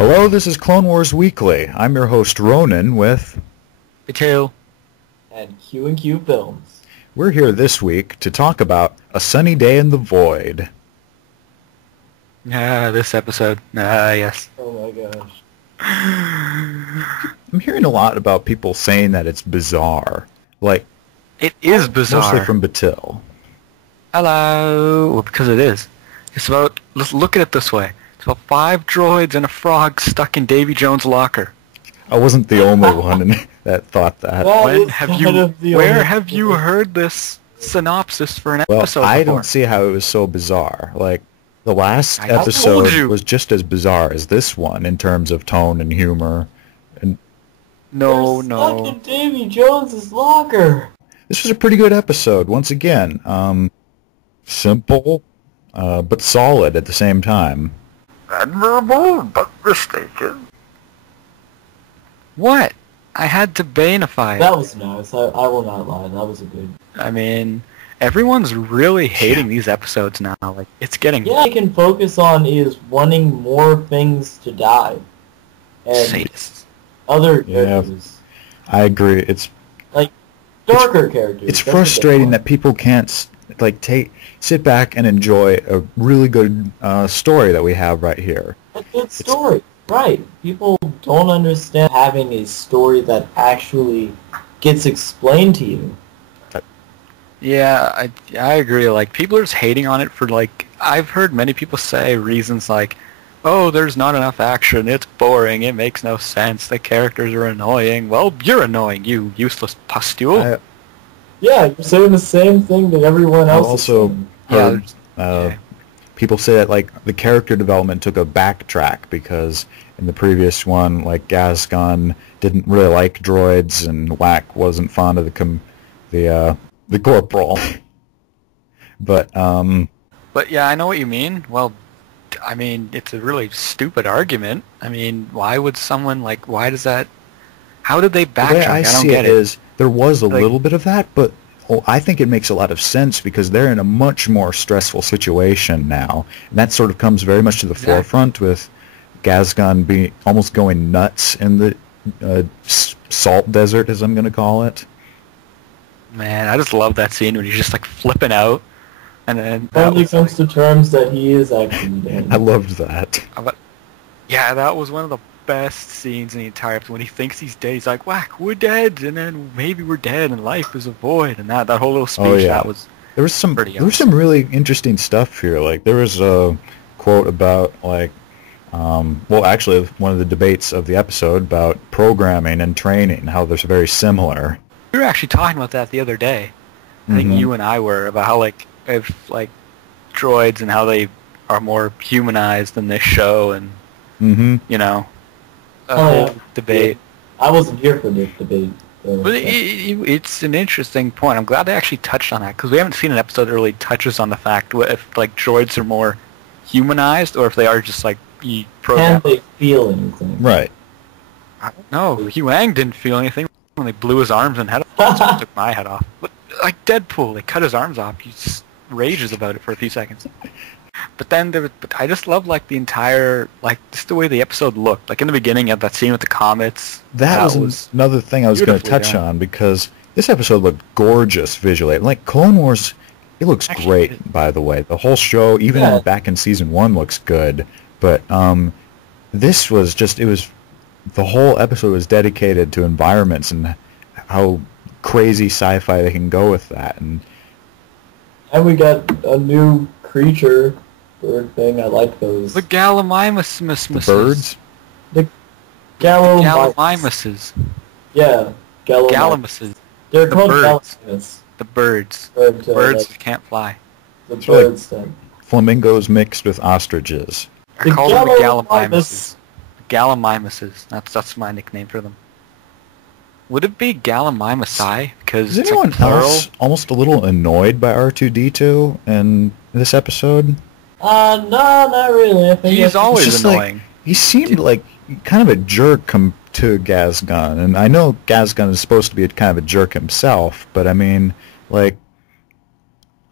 Hello, this is Clone Wars Weekly. I'm your host Ronin with... Bitil. And Q&Q Films. We're here this week to talk about A Sunny Day in the Void. This episode. Yes. Oh my gosh. I'm hearing a lot about people saying that it's bizarre. Like, It is bizarre. mostly from Bitil. Hello. Well, because it is. It's about, let's look at it this way. It's about 5 droids and a frog stuck in Davy Jones' locker. I wasn't the only one that thought that. Well, When it's have kind you, of the where only- have you heard this synopsis for an Well, episode I before? don't see how it was so bizarre. Like, the last I told episode you. was just as bizarre as this one in terms of tone and humor. And No, They're stuck no. in Davy Jones's locker. this was a pretty good episode, once again. Simple, but solid at the same time. Admirable, but mistaken. What? I had to Baneify it. That was nice. I will not lie. That was a good... I mean, everyone's really hating these episodes now. Like, it's getting Yeah, I can focus on is wanting more things to die. And sadists. other Yeah. characters. I agree. It's Darker characters. it's That's what they frustrating want. that people can't sit back and enjoy a really good story that we have right here. A good story. Right. People don't understand having a story that actually gets explained to you. Yeah, I agree. Like, people are just hating on it for, like, I've heard many people say reasons like, oh, there's not enough action, it's boring, it makes no sense, the characters are annoying. Well, you're annoying, you useless pustule. Yeah, you're saying the same thing that everyone I've else also is saying. heard yeah. people say that like the character development took a backtrack because in the previous one, like Gascon didn't really like droids and Whack wasn't fond of the corporal. But yeah, I know what you mean. Well, I mean, it's a really stupid argument. I mean, why would someone, like, why does that... How did they the way backtrack? I I don't see get it it. is there was a Like- little bit of that, but I think it makes a lot of sense because they're in a much more stressful situation now, and that sort of comes very much to the Exactly. forefront with Gascon almost going nuts in the salt desert, as I'm going to call it. Man, I just love that scene when he's just, like, flipping out. And then... Finally comes to terms that he is actually dead. I loved that. Yeah, that was one of the best scenes in the entire episode. When he thinks he's dead, he's like, whack, we're dead, and then maybe we're dead, and life is a void, and that whole little speech, Oh, yeah. that was... There was some Pretty there was some really interesting stuff here. Like there was a quote about like well actually one of the debates of the episode about programming and training, how they're very similar. We were actually talking about that the other day. I think Mhm. you and I were, about how, like, if, like, droids and how they are more humanized in this show, and, Mm-hmm. you know, a Oh, whole yeah. debate. I wasn't here for this debate. But it's an interesting point. I'm glad they actually touched on that, because we haven't seen an episode that really touches on the fact if, like, droids are more humanized, or if they are just, like, Can programmed. they feel anything? Right. No, Huang didn't feel anything when they blew his arms and head off. That's what took my head off. But, like Deadpool, they cut his arms off. He just rages about it for a few seconds. But then, but I just love, like, the entire, like, just the way the episode looked. Like, in the beginning, you had that scene with the comets. That was another thing I was going to beautifully touch done. on because this episode looked gorgeous visually. Like Clone Wars, it looks Actually, great, it- by the way. The whole show, even Yeah. back in season 1, looks good. But this was just the whole episode was dedicated to environments and how crazy sci-fi they can go with that. And And we got a new creature bird thing. I like those. The Gallimimus. the birds, Gallimimuses. Yeah, Gallimimuses. They're the called birds. Gallimimus. The birds. But, Birds that can't fly. The Sure. birds then. flamingos mixed with ostriches. I The call them the Gallimimus. Gallimimuses. That's my nickname for them. Would it be Gallimimusi? Because Is it's anyone like plural. else almost a little annoyed by R2-D2 in this episode? No, not really. I think He's that's- always just like- annoying. He seemed like kind of a jerk to Gascon, and I know Gascon is supposed to be kind of a jerk himself, but I mean, like,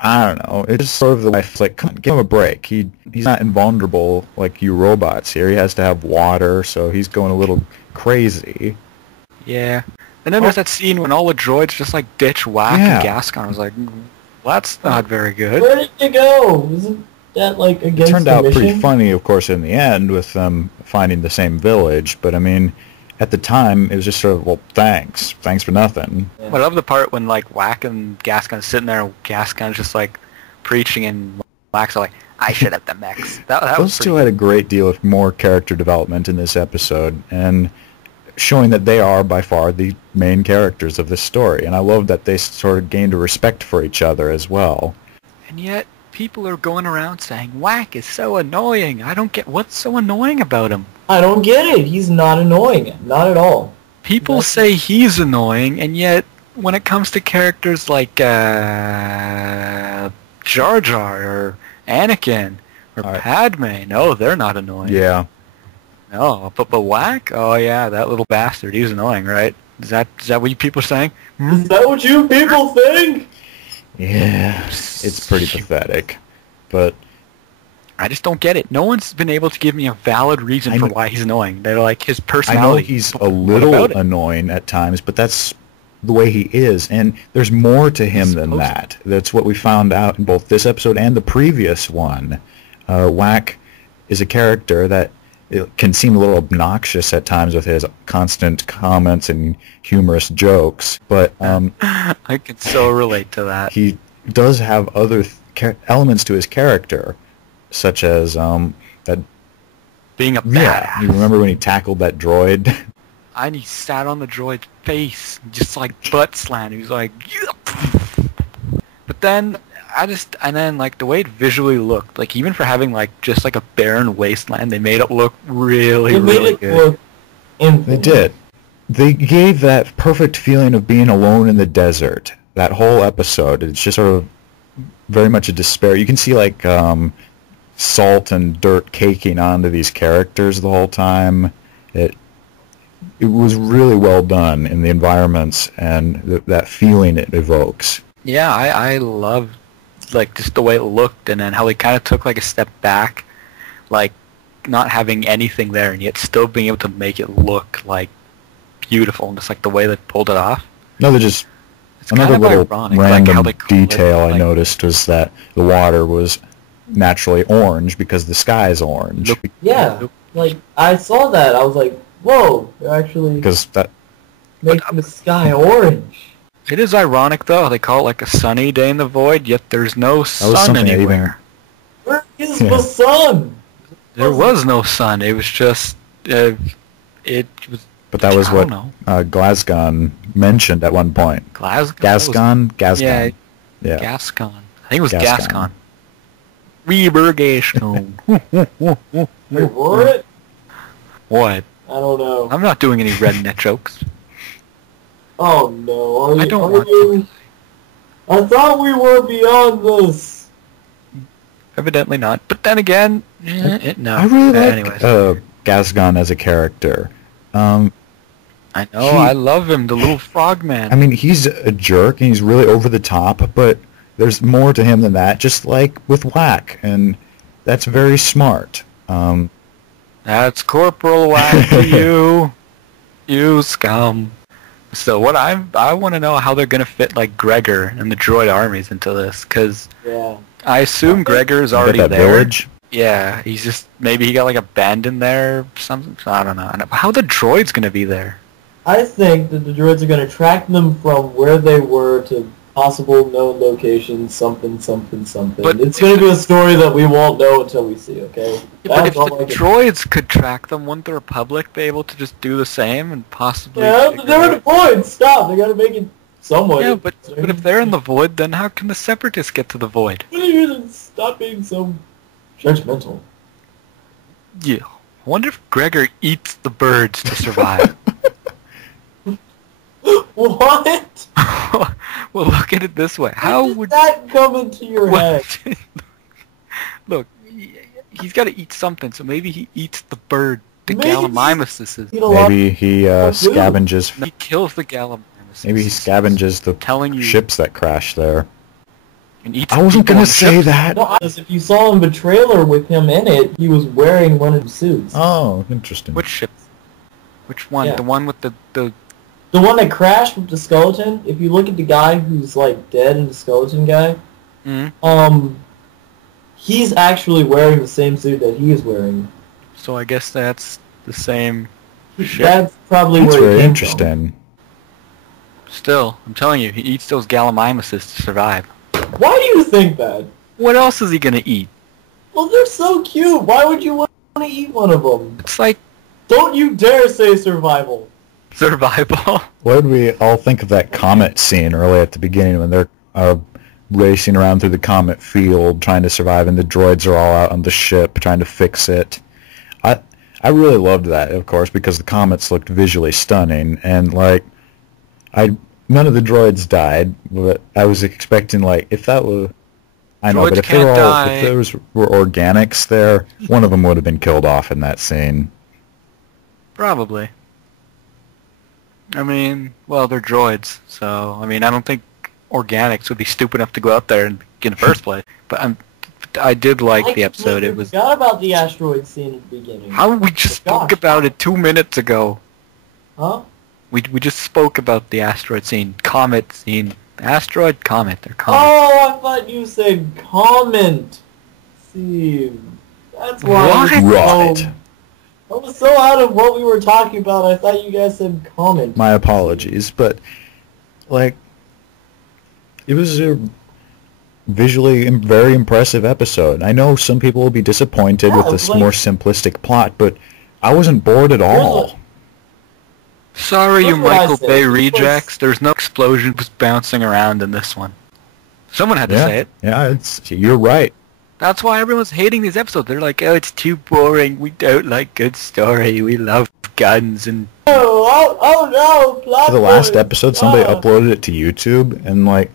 I don't know. It's just sort of the life. Like, come on, give him a break. He's not invulnerable like you robots here. He has to have water, so he's going a little crazy. Yeah. And then there's that scene when all the droids just like ditch Whack and Gascon. I was like, well, that's not very good. Where did you go? Isn't that like against It turned the out mission? pretty funny, of course, in the end with them finding the same village. But I mean, at the time, it was just sort of, well, thanks for nothing. Yeah. But I love the part when like Whack and Gascon's sitting there, and Gascon's just like preaching, and Whack's like, "I should have the mechs." That was Those two had a great deal of more character development in this episode, and showing that they are by far the main characters of this story. And I love that they sort of gained a respect for each other as well. And yet, people are going around saying Whack is so annoying. I don't get what's so annoying about him. I don't get it. He's not annoying. Not at all. People say he's annoying, and yet when it comes to characters like Jar Jar or Anakin or Padme, no, they're not annoying. Yeah. No, but Whack? Oh yeah, that little bastard. He's annoying, right? Is that what you people are saying? Is that what you people think? Yeah, it's pretty pathetic. But I just don't get it. No one's been able to give me a valid reason for why he's annoying. They're like his I personality. know he's a little annoying at times, but that's the way he is. And there's more to him than that. That's what we found out in both this episode and the previous one. Whack is a character that it can seem a little obnoxious at times with his constant comments and humorous jokes, but I can so relate to that. He does have other elements to his character, such as that being a badass. Yeah, you remember when he tackled that droid? And he sat on the droid's face, just like butt slammed. He was like, yeah. But then and then like the way it visually looked, like even for having like just like a barren wasteland, they made it look really good. They did. They gave that perfect feeling of being alone in the desert. That whole episode, it's just sort of very much a despair. You can see like salt and dirt caking onto these characters the whole time. It was really well done in the environments and that feeling it evokes. Yeah, I love like just the way it looked, and then how they kind of took like a step back, like not having anything there and yet still being able to make it look like beautiful, and just like the way they pulled it off. Another little ironic, random like detail I noticed was that the water was naturally orange because the sky is orange. Yeah, like I saw that, I was like, whoa, they're actually making the sky orange. It is ironic, though. They call it like a sunny day in the void, yet there's no sun anywhere. Where is the sun? There was no sun. It was just... it was... But that was what Glasgon mentioned at one point. Gascon? Gascon. Yeah. Gascon. I think it was Gascon. Reber Gascon. Wait, what? What? I don't know. I'm not doing any redneck jokes. Oh no, I don't want to. I thought we were beyond this. Evidently not. But then again, no. I really like Gascon as a character. I know, I love him, the little frogman. I mean, he's a jerk and he's really over the top, but there's more to him than that, just like with Whack, and that's very smart. That's Corporal Whack to you, you scum. So what I want to know how they're going to fit like Gregor and the droid armies into this, because I assume Gregor's already there. Village? Yeah, he's just, maybe he got like abandoned there or something. I don't know. How are the droids going to be there? I think that the droids are going to track them from where they were to possible known locations, something. But it's going to be a story that we won't know until we see, okay? Yeah, but if the droids could track them, wouldn't the Republic be able to just do the same and possibly... Yeah, they're in the void! Stop! They got to make it somewhat. Yeah, but if they're in the void, then how can the Separatists get to the void? Stop being so judgmental. Yeah. I wonder if Gregor eats the birds to survive. What? Well, look at it this way. How would that come into your head? Look, he's got to eat something, so maybe he eats the bird, the Gallimimuses. Maybe he scavenges... He kills the Gallimimuses. Maybe he scavenges the ships that crash there. and eats I wasn't people gonna on say ships. that. No, because if you saw in the trailer with him in it, he was wearing one of the suits. Oh, interesting. Which ship? Which one? Yeah. The one with the The one that crashed with the skeleton, if you look at the guy who's like dead and the skeleton guy, he's actually wearing the same suit that he is wearing. So I guess that's the same ship. That's probably That's where very it came interesting. Still, I'm telling you, he eats those gallimimuses to survive. from. Why do you think that? What else is he gonna eat? Well, they're so cute. Why would you want to eat one of them? It's like Don't you dare say survival. survival. What did we all think of that comet scene early at the beginning when they're racing around through the comet field trying to survive, and the droids are all out on the ship trying to fix it? I really loved that, of course, because the comets looked visually stunning, and like none of the droids died, but I was expecting like if that were. I know, Droids but if can't die. if there were organics there, one of them would have been killed off in that scene. Probably. I mean, well, they're droids, so I mean, I don't think organics would be stupid enough to go out there in the first place. But I did like the episode. It was. Forgot about the asteroid scene at the beginning. How we just spoke about it 2 minutes ago. Huh? We just spoke about the asteroid scene, comet scene, asteroid, comet. They're comet. Oh, I thought you said comment. See, that's why. What? Right. I was so out of what we were talking about. I thought you guys said comment. My apologies, but like it was a visually very impressive episode. I know some people will be disappointed with this more simplistic plot, but I wasn't bored at all. Sorry, you That's what I Michael said. Bay It was- rejects. There's no explosions bouncing around in this one. Someone had to say it. Yeah, you're right. That's why everyone's hating these episodes. They're like, oh, it's too boring. We don't like good story. We love guns and... Oh no! Plot For the last point. episode, somebody Ah. uploaded it to YouTube, and like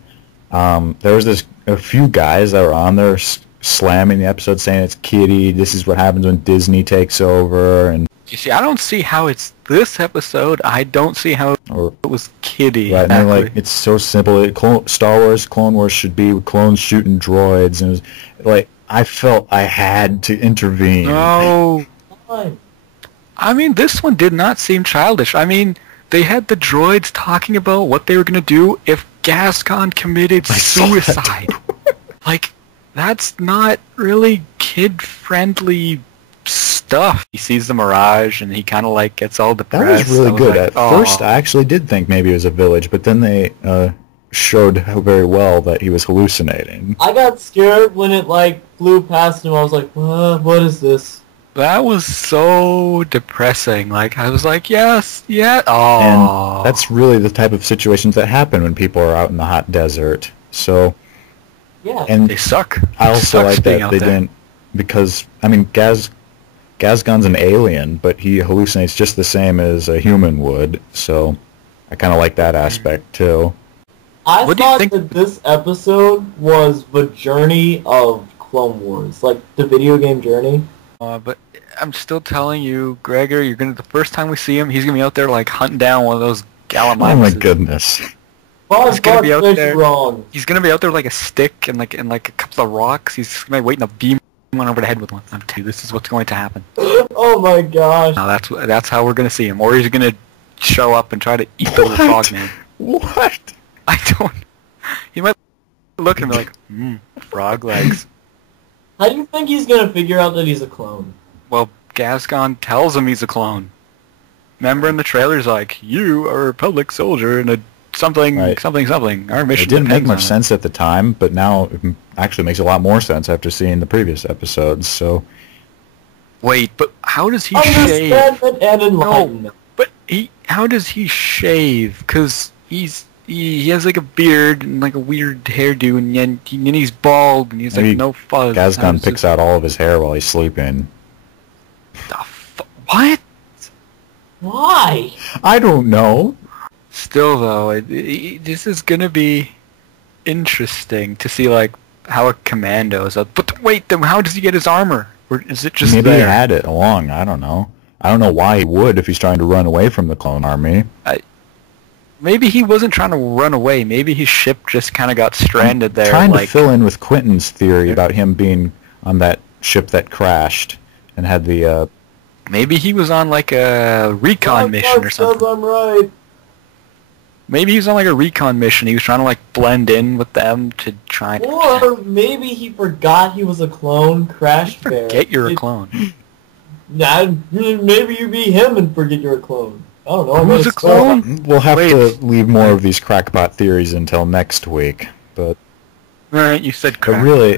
there was a few guys that were on there slamming the episode, saying it's kiddie. This is what happens when Disney takes over, and You see, I don't see how it's this episode. I don't see how it was kiddie. right, and they're exactly. like, it's so simple. Star Wars, Clone Wars should be clones shooting droids, and it was like I felt I had to intervene. No. Fine. I mean, this one did not seem childish. I mean, they had the droids talking about what they were going to do if Gascon committed I saw that. suicide. Like, that's not really kid-friendly stuff. He sees the Mirage, and he kind of, like, gets all That depressed. was really I good. like, At "Aw." first, I actually did think maybe it was a village, but then they showed how very well that he was hallucinating. I got scared when it like flew past him. I was like, what is this? That was so depressing. Like, I was like, yes, yeah. And Oh, that's really the type of situations that happen when people are out in the hot desert. So, Yeah. and they suck. I It also sucks like being that out they there. didn't, because, I mean, Gazgon's an alien, but he hallucinates just the same as a human would, so I kind of like that aspect, too. I What do you thought think- that this episode was the journey of Clone Wars, like the video game journey. But I'm still telling you, Gregor, the first time we see him, he's gonna be out there like hunting down one of those Oh my gallimimuses. goodness. Far, gonna be out there. wrong. He's gonna be out there like a stick and like a couple of rocks. He's gonna be waiting to beam one over the head with one. I'm telling you, this is what's going to happen. Oh my gosh. Now that's how we're gonna see him, or he's gonna show up and try to eat the little frog man. What? I don't. He might look and be like, frog legs. How do you think he's gonna figure out that he's a clone? Well, Gascon tells him he's a clone. Remember in the trailer's like, you are a Republic soldier and a something, Right. something. Our mission It didn't make depends much on it." sense at the time, but now it actually makes a lot more sense after seeing the previous episodes, so... Wait, but how does he shave? Understandment and enlightenment. But how does he shave? Cause he has like a beard and like a weird hairdo, and then he's bald and he's like Maybe no fuzz. Gazgon picks out all of his hair while he's sleeping. What? Why? I don't know. Still though, this is gonna be interesting to see like how a commando is. But wait, then how does he get his armor? Or is it just Maybe there? he had it along, I don't know. I don't know why he would if he's trying to run away from the clone army. Maybe he wasn't trying to run away. Maybe his ship just kind of got stranded there. Trying to fill in with Quinton's theory about him being on that ship that crashed and had the. Maybe he was on like a recon mission or something. I'm right. Maybe he was on like a recon mission. He was trying to like blend in with them to try. Or maybe he forgot he was a clone. Crashed there. Forget you're a clone. Nah, maybe you be him and forget you're a clone. I don't know. Who's a clone? We'll have to leave more of these crackpot theories until next week. But Alright, you said crackpot. really,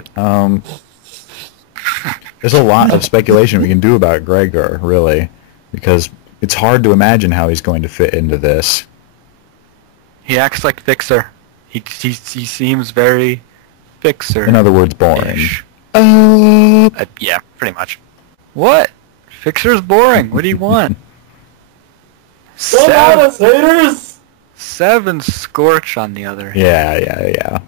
there's a lot of speculation we can do about Gregor, really, because it's hard to imagine how he's going to fit into this. He acts like Fixer. He seems very Fixer. In other words, boring. Yeah, pretty much. What? Fixer's boring. What do you want? Come on, us haters! 7 Scorch on the other hand. Yeah.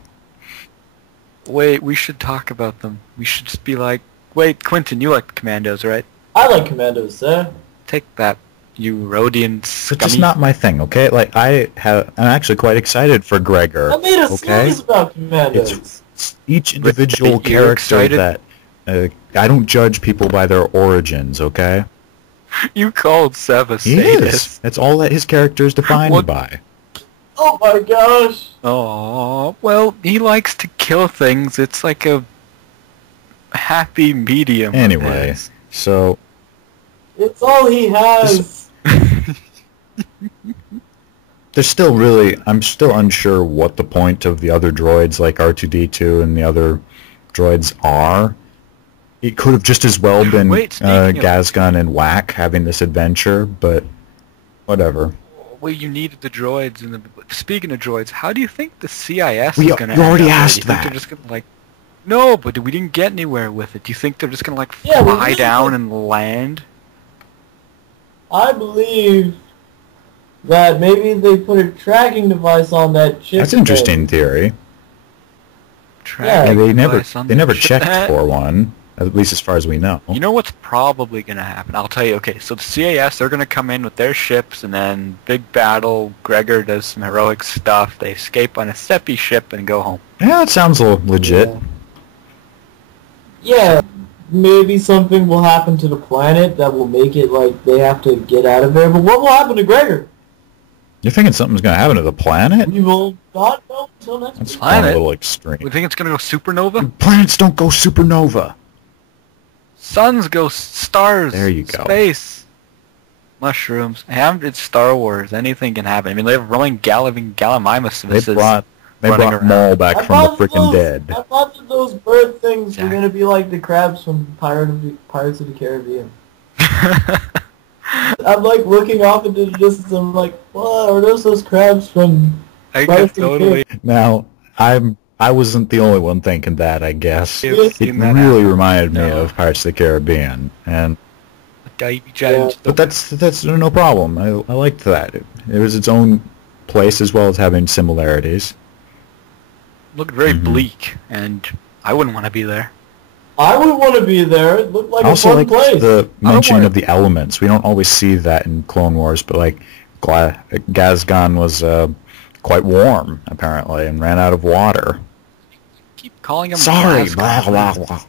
Wait, we should talk about them. We should just be like, wait, Quinton, you like Commandos, right? I like Commandos, sir. Take that, you Rhodian scummy. It's just not my thing, okay? Like, I'm actually quite excited for Gregor. I made a series about Commandos. It's each individual You're character excited? that... I don't judge people by their origins, okay? You called Sev a He sadist. is. That's all that his character is defined What? by. Oh my gosh! Oh, well, he likes to kill things. It's like a happy medium. Anyway, so... It's all he has! There's still really... I'm still unsure what the point of the other droids, like R2-D2 and the other droids, are. It could have just as well been Gazgun and Whack having this adventure, but whatever. Well, you needed the droids. Speaking of droids, how do you think the CIS is going to end up? You already Do asked you think that. they're just going to, like... No, but we didn't get anywhere with it. Do you think they're just going to, like, Yeah, fly down and land? I believe that maybe they put a tracking device on that ship. That's an interesting theory. Tracking they device on never the ship. checked for one, at least as far as we know. You know what's probably going to happen? I'll tell you. Okay, so the CIS, they're going to come in with their ships, and then big battle. Gregor does some heroic stuff. They escape on a Seppi ship and go home. Yeah, that sounds a little legit. Yeah, maybe something will happen to the planet that will make it like they have to get out of there. But what will happen to Gregor? You're thinking something's going to happen to the planet? We will not know until next That's week. a Planet? little extreme. We think it's going to go supernova? Planets don't go supernova. Suns go stars. There you go. Space. Mushrooms. It's Star Wars. Anything can happen. I mean, they have rolling Gallimimus. They brought Maul back from the freaking dead. I thought that those bird things were going to be like the crabs from Pirates of the Caribbean. I'm like looking off into the distance. I'm like, what are those crabs from Pirates of the Caribbean? Now, I wasn't the only one thinking that, I guess. Yes. It really reminded me of Pirates of the Caribbean, and but that's no problem. I liked that. It was its own place as well as having similarities. Looked very bleak, and I wouldn't want to be there. I would want to be there. It looked like I also a fun like place. the mentioning of the elements. We don't always see that in Clone Wars, but like Gazgan was quite warm apparently and ran out of water. Keep calling him. Sorry, Glasgow. blah blah blah.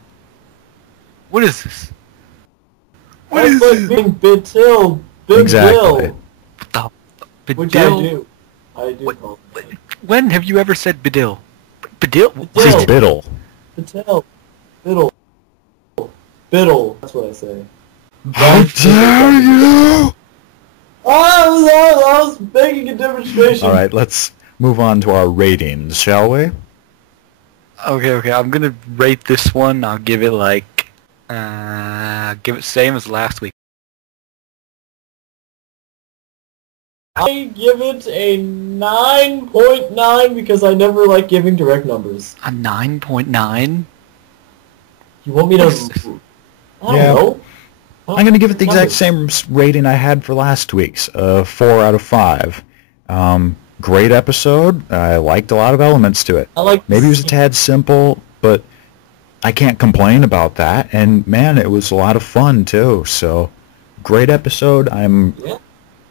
What is this? What is like being Bitil, Big Exactly. Bill, Bitil? which I do. I do call it. When have you ever said Bitil? Bitil? This is Bitil. Bitil. Biddle. Biddle. That's what I say. How dare you! Oh, I was making a demonstration. All right, let's move on to our ratings, shall we? Okay. I'm gonna rate this one. I'll give it like, give it same as last week. I give it a 9.9 because I never like giving direct numbers. A 9.9? You want me to? I don't know. I'm going to give it the exact same rating I had for last week's, 4 out of 5. Great episode. I liked a lot of elements to it. Maybe it was a tad simple, but I can't complain about that. And man, it was a lot of fun too. So, great episode. I'm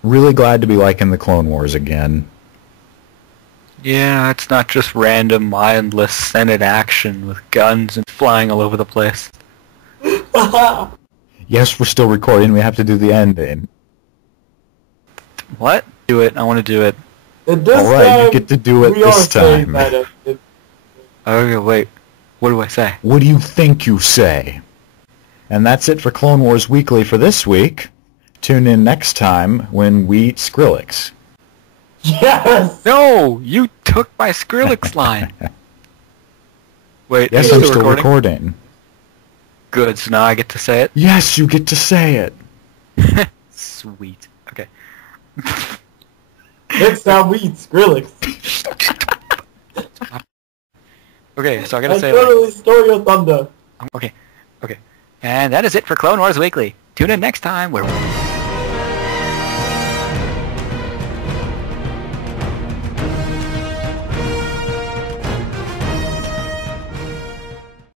really glad to be liking the Clone Wars again. Yeah, it's not just random, mindless Senate action with guns and flying all over the place. Yes, we're still recording. We have to do the ending. What? Do it. I want to do it. All right, you get to do it this time. Okay, wait. What do I say? What do you think you say? And that's it for Clone Wars Weekly for this week. Tune in next time when we eat Skrillex. Yes! No! You took my Skrillex line! Wait, Yes, are I'm you still recording. Good, so now I get to say it? Yes, you get to say it. Sweet. Okay. Next time we eat Skrillex. Okay, so I gotta I say totally stole your thunder. Okay. And that is it for Clone Wars Weekly. Tune in next time where